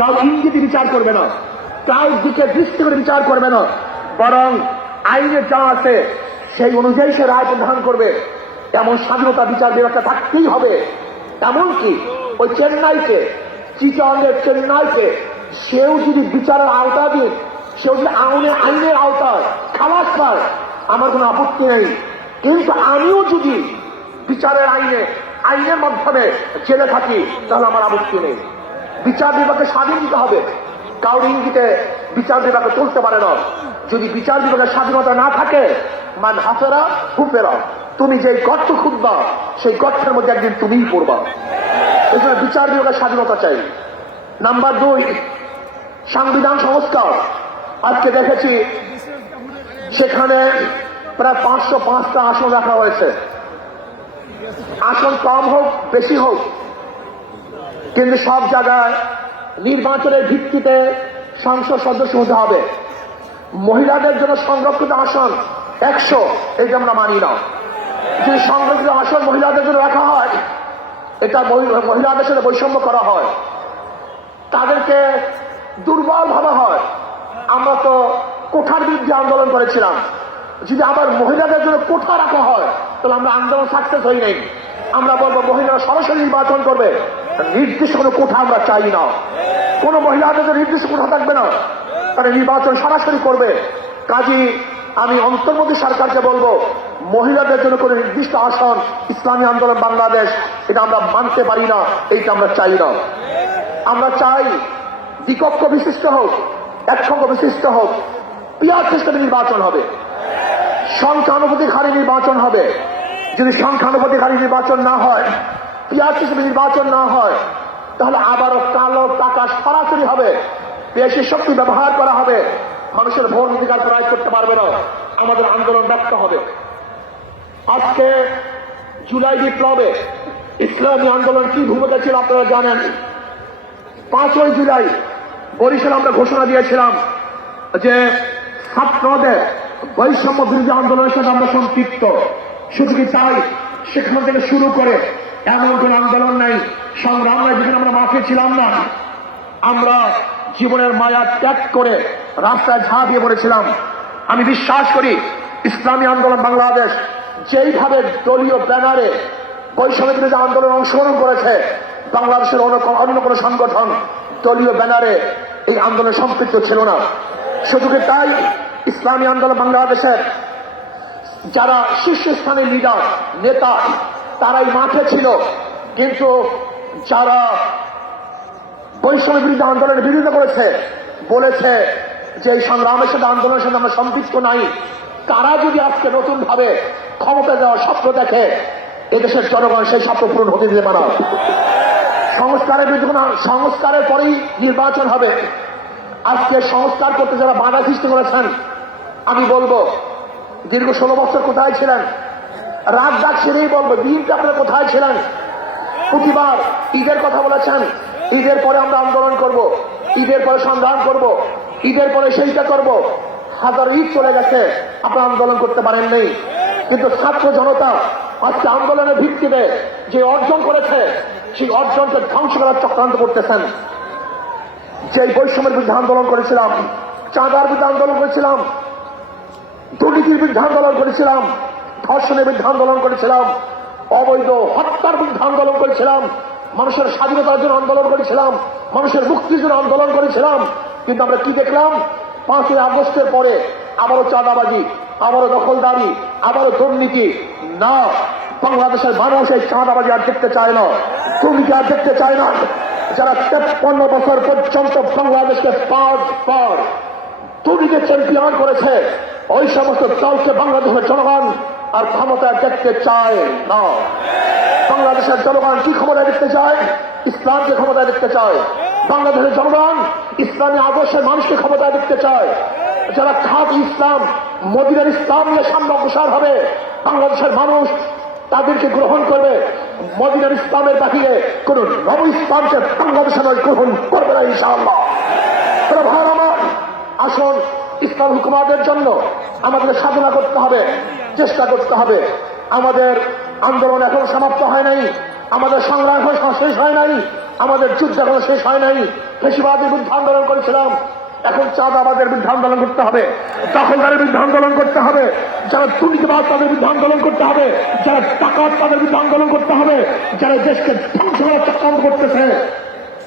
Cow ইঙ্গিতে বিচার করবে না, কাউ দিকে দৃষ্টি করে বিচার করবে না, বরং আইনে যা আছে সেই অনুযায়ী সে রায় প্রদান করবে। এমন স্বাধীনতা বিচার বিভাগটা থাকতেই হবে। এমনকি ওই চেন্নাইকে, চিটাগংয়ের চেন্নাইকে সেও যদি বিচারের আওতা দিয়ে, সেও যদি আইনের আওতায় খালাস পায়, আমার কোনো আপত্তি নেই। কিন্তু আমিও যদি বিচারের আইনের মাধ্যমে জেলে থাকি, তাহলে আমার আপত্তি নেই। বিচার বিভাগকে স্বাধীন দিতে হবে। কাউর ইঙ্গিতে বিচার বিভাগে চলতে পারে না। যদি বিচার বিভাগের স্বাধীনতা না থাকে, মান হাফেরা হুফেরা, তুমি যে গর্ত খুঁজবা সেই গর্তের মধ্যে একদিন তুমিই পড়বা। এই জন্য বিচার বিভাগের স্বাধীনতা চাই। নাম্বার 2, সংবিধান সংস্কার। আজকে দেখেছি সেখানে প্রায় 505টা আসন রাখা হয়েছে। আসন কম হোক বেশি হোক, কিন্তু সব জায়গায় নির্বাচনের ভিত্তিতে সংসদ সদস্য হতে হবে। মহিলাদের জন্য সংরক্ষিত আসন 100, এটা আমরা মানি না। যদি সংরক্ষিত আসন মহিলাদের জন্য রাখা হয়, এটা মহিলাদের সাথে বৈষম্য করা হয়, তাদেরকে দুর্বল ভাবা হয়। আমরা তো কোঠার বিরুদ্ধে আন্দোলন করেছিলাম। যদি আবার মহিলাদের জন্য কোঠা রাখা হয়, তাহলে আমরা আন্দোলন সাকসেস হই নাই। আমরা বলবো মহিলারা সরাসরি নির্বাচন করবে, নির্দিষ্ট কোনো কোঠা আমরা চাই না। কোন মহিলাদের জন্য নির্দিষ্ট কোঠা থাকবে না, তারা নির্বাচন সরাসরি করবে। কাজী আমি অন্তর্বর্তী সরকারকে বলবো, মহিলাদের জন্য কোনো নির্দিষ্ট আসন ইসলামী আন্দোলন বাংলাদেশ, এটা আমরা মানতে পারি না, এইটা আমরা চাই না। আমরা চাই দ্বিকক্ষ বিশিষ্ট হোক, এককক্ষ বিশিষ্ট হোক, পিয়ার সিস্টেমে নির্বাচন হবে, সংখ্যানুপাতিক হারে নির্বাচন হবে। যদি সংখ্যানুপাতিক হারে নির্বাচন না হয়, পিয়ার সিস্টেমে নির্বাচন না হয়, তাহলে আবারও কালো টাকা সরাসরি হবে, বেশি শক্তি ব্যবহার করা হবে, মানুষের ভোট অধিকার প্রয়োগ করতে পারবে না, আমাদের আন্দোলন ব্যর্থ হবে। আজকে জুলাই বিপ্লবে ইসলামী আন্দোলন কি ভূমিকা ছিল আপনারা জানেন। 5ই জুলাই বরিশালে আমরা ঘোষণা দিয়েছিলাম যে ছাত্রদের বৈষম্য বিরোধী আন্দোলনের সাথে আমরা সম্পৃক্ত। শুধু কি তাই, সেখান থেকে শুরু করে এমন কোন আন্দোলন নাই, সংগ্রাম নাই যেখানে আমরা মাঠে ছিলাম না। আমরা জীবনের মায়া ত্যাগ করে রাস্তায় ঝাঁপিয়ে পড়েছিলাম। আমি বিশ্বাস করি ইসলামী আন্দোলন বাংলাদেশ যেইভাবে দলীয় ব্যানারে বৈষম্য বিরোধী আন্দোলনে অংশগ্রহণ করেছে, বাংলাদেশের অন্য কোন সংগঠন দলীয় ব্যানারে এই আন্দোলনে সম্পৃক্ত ছিল না। শুধু কি তাই, ইসলামী আন্দোলন বাংলাদেশের যারা শীর্ষস্থানীয় লিডার নেতা, তারাই মাঠে ছিল। কিন্তু যারা বৈষম্য বিরোধী আন্দোলনের বিরোধিতা করেছে, বলেছে যে এই সংগ্রামের সাথে আন্দোলনের সাথে আমরা সম্পৃক্ত নাই, তারা যদি আজকে নতুন ভাবে ক্ষমতা দেওয়ার স্বপ্ন দেখে, এদেশের জনগণ সেই স্বপ্ন পূরণ হতে দিতে পারে। সংস্কারের বিরুদ্ধে সংস্কারের পরেই নির্বাচন হবে। আজকে সংস্কার করতে যারা বাধা সৃষ্টি করেছেন, আমি বলবো দীর্ঘ 16 বছর কোথায় ছিলেন? রাত ডাক সেরেই বলবো, দিনটা আপনারা কোথায় ছিলেন? প্রতিবার ঈদের কথা বলেছেন, ঈদের পরে আমরা আন্দোলন করব, ঈদের পরে সংগ্রাম করব, ঈদের পরে সেইটা করব। হাজার ঈদ চলে গেছে, আপনারা আন্দোলন করতে পারেন নেই। কিন্তু ছাত্র জনতা আজকে আন্দোলনের ভিত্তিতে যে অর্জন করেছে, সেই অর্জনকে ধ্বংস করার চক্রান্ত করতেছেন। যে বৈষম্যের বিরুদ্ধে আন্দোলন করেছিলাম, চাঁদার বিরুদ্ধে আন্দোলন করেছিলাম, দুর্নীতির বিরুদ্ধে আন্দোলন করেছিলাম, ধর্ষণের বিরুদ্ধে আন্দোলন করেছিলাম, অবৈধ হত্যার বিরুদ্ধে আন্দোলন করেছিলাম, মানুষের স্বাধীনতার জন্য আন্দোলন করেছিলাম, মানুষের মুক্তির জন্য আন্দোলন করেছিলাম। কিন্তু আমরা কি দেখলাম? 5ই আগস্টের পরে আবারও চাঁদাবাজি, আবারও দখলদারি, আবারও দুর্নীতি। না, বাংলাদেশের মানুষ এই চাঁদাবাজি আর দেখতে চায় না, দুর্নীতি আর দেখতে চায় না। যারা 53 বছর পর্যন্ত বাংলাদেশকে পর দুর্নীতি চ্যাম্পিয়ন করেছে, ওই সমস্ত দলকে বাংলাদেশের জনগণ আর ক্ষমতায় দেখতে চায় না। বাংলাদেশের জনগণ কি ক্ষমতায় দেখতে চায়? ইসলামকে ক্ষমতায় দেখতে চায়। বাংলাদেশের জনগণ ইসলামী আদর্শের মানুষকে ক্ষমতায় দেখতে চায়। যারা খাঁটি ইসলাম, মদিনার ইসলাম নিয়ে সামনে অগ্রসর হবে, বাংলাদেশের মানুষ তাদেরকে গ্রহণ করবে। মদিনার ইসলামের বাহিরে কোন নব ইসলামকে বাংলাদেশের গ্রহণ করবে না ইনশাআল্লাহ। ভাই আমার, আসুন ইসলাম হুকুমাতের জন্য আমাদের সাধনা করতে হবে, চেষ্টা করতে হবে। আমাদের আন্দোলন এখন সমাপ্ত হয় নাই, আমাদের সংগ্রাম এখন শেষ হয় নাই। আমাদের যুদ্ধ এখনো শেষ হয় নাই। ফেসিবাদের বিরুদ্ধে আন্দোলন করেছিলাম, এখন চাঁদাবাদের বিরুদ্ধে আন্দোলন করতে হবে, দখলদারের বিরুদ্ধে আন্দোলন করতে হবে, যারা দুর্নীতিবাদ তাদের বিরুদ্ধে আন্দোলন করতে হবে, যারা ডাকাত তাদের বিরুদ্ধে আন্দোলন করতে হবে, যারা দেশকে ধ্বংস করার চক্রান্ত করতেছে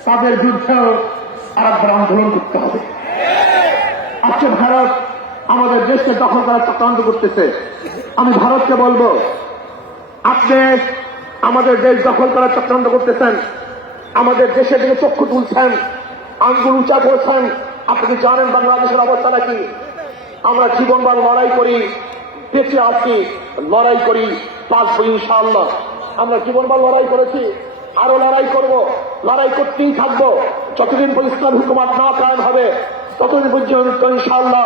তাদের বিরুদ্ধেও আরেকবার আন্দোলন করতে হবে। আজকে ভারত আমাদের দেশকে দখল করার চক্রান্ত করতেছে। আমি ভারতকে বলবো, আপনি আমাদের দেশ দখল করার চক্রান্ত করতেছেন, আমাদের দেশের দিকে চক্ষু তুলছেন, আঙ্গুল উঁচা করছেন। আপনি কি জানেন বাংলাদেশের অবস্থাটা কি? আমরা জীবনবার লড়াই করি, বেঁচে আছি, লড়াই করি, বাঁচবো ইনশাআল্লাহ। আমরা জীবনবার লড়াই করেছি, আরো লড়াই করব, লড়াই করতেই থাকবো। যতদিন পর্যন্ত ইসলাম হুকুমত না কায়েম হবে ততদিন পর্যন্ত ইনশাআল্লাহ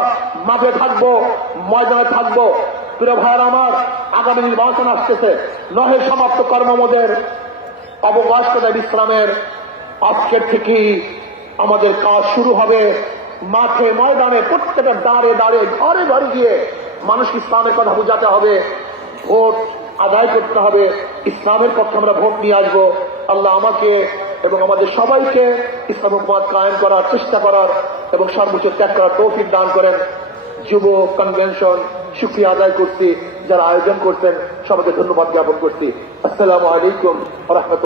মাঠে থাকবো, ময়দানে থাকবো। প্রিয় ভাইয়ের আমার, আগামী নির্বাচন আসতেছে, নহে সমাপ্ত কর্মমদের অবকাশ কোথায় ইসলামের। আজকের থেকেই আমাদের কাজ শুরু হবে। মাঠে ময়দানে প্রত্যেকটা দাঁড়ে দাঁড়ে ঘরে ঘরে গিয়ে মানুষ ইসলামের কথা বোঝাতে হবে, ভোট আদায় করতে হবে, ইসলামের পক্ষে আমরা ভোট নিয়ে আসবো। আল্লাহ আমাকে এবং আমাদের সবাইকে ইসলাম হুকুমত কায়েম করার চেষ্টা করার এবং সর্বোচ্চ ত্যাগ করার তৌফিক দান করেন। যুব কনভেনশন শুকরিয়া আদায় করছি, যারা আয়োজন করছেন সবাইকে ধন্যবাদ জ্ঞাপন করছি। আসসালামু আলাইকুম ওয়া রাহমাতুল্লাহ।